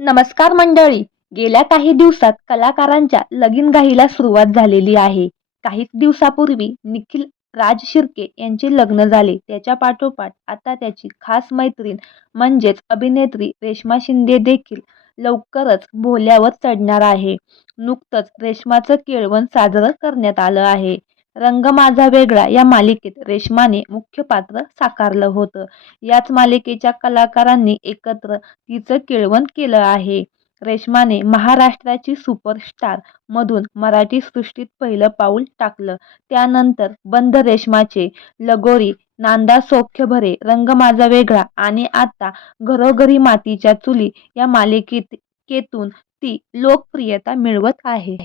नमस्कार मंडळी. गेल्या काही दिवसात कलाकारांच्या लगीनघाईला सुरुवात झालेली आहे. काहीच दिवसापूर्वी निखिल राज शिर्के यांचे लग्न झाले. त्याच्या पाठोपाठ आता त्याची खास मैत्रीण म्हणजेच अभिनेत्री रेश्मा शिंदे देखील लवकरच बोहल्यावर चढणार आहे. नुकतंच रेश्माचं केळवण साजरं करण्यात आलं आहे. रंग माझा वेगळा या मालिकेत रेश्माने मुख्य पात्र साकारलं होतं. याच मालिकेच्या कलाकारांनी एकत्र तिचं केळवण केलं आहे. रेश्माने महाराष्ट्राची सुपरस्टार मधून मराठी सृष्टीत पहिलं पाऊल टाकलं. त्यानंतर बंद रेश्माचे, लगोरी, नांदा सौख्य भरे, रंग माझा वेगळा आणि आता घरोघरी मातीच्या चुली या मालिकेतून ती लोकप्रियता मिळवत आहे.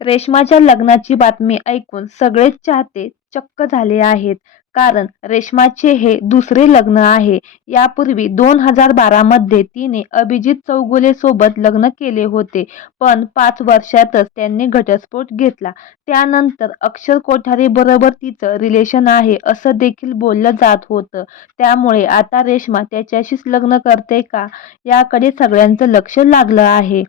रेश्माच्या लग्नाची बातमी ऐकून सगळेच चाहते चक्क झाले आहेत. कारण रेश्माचे हे दुसरे लग्न आहे. यापूर्वी 2012 मध्ये तिने अभिजित चौगुले सोबत लग्न केले होते. पण 5 वर्षातच त्यांनी घटस्फोट घेतला. त्यानंतर अक्षर कोठारी बरोबर तिचं रिलेशन आहे असं देखील बोललं जात होतं. त्यामुळे आता रेश्मा त्याच्याशीच लग्न करते का याकडे सगळ्यांचं लक्ष लागलं आहे.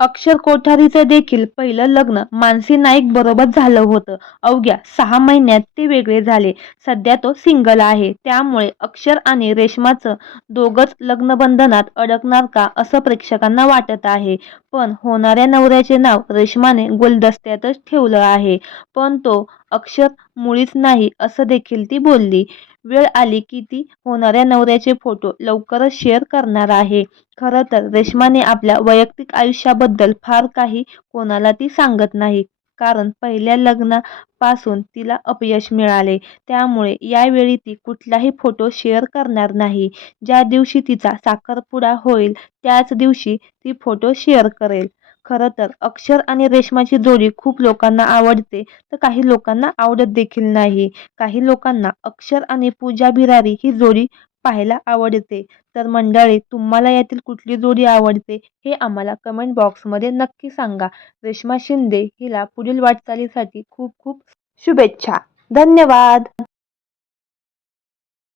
अक्षर कोठारीचं देखील पहिलं लग्न मानसी नाईक बरोबर झालं होतं. अवघ्या 6 महिन्यात ते वेगळे झाले. सध्या तो सिंगल आहे. त्यामुळे अक्षर आणि रेश्माचं दोघंच लग्नबंधनात अडकणार का असं प्रेक्षकांना वाटत आहे. पण होणाऱ्या नवऱ्याचे नाव रेश्माने गुलदस्त्यातच ठेवलं आहे. पण तो अक्षर मुळीच नाही असं देखील ती बोलली. वेळ आली की ती होणाऱ्या नवऱ्याचे फोटो लवकरच शेअर करणार आहे. खरं तर रेश्माने आपल्या वैयक्तिक आयुष्याबद्दल फार काही कोणाला ती सांगत नाही. कारण पहिल्या लग्नापासून तिला अपयश मिळाले. त्यामुळे यावेळी ती कुठलाही फोटो शेअर करणार नाही. ज्या दिवशी तिचा साखरपुडा होईल त्याच दिवशी ती फोटो शेअर करेल. खरं तर अक्षर आणि रेश्माची जोडी खूप लोकांना आवडते तर काही लोकांना आवडत देखील नाही. काही लोकांना अक्षर आणि पूजा बिरारी ही जोडी पाहायला आवडते. तर मंडळी, तुम्हाला यातील कुठली जोडी आवडते हे आम्हाला कमेंट बॉक्समध्ये नक्की सांगा. रेश्मा शिंदे हिला पुढील वाटचालीसाठी खूप खूप शुभेच्छा. धन्यवाद.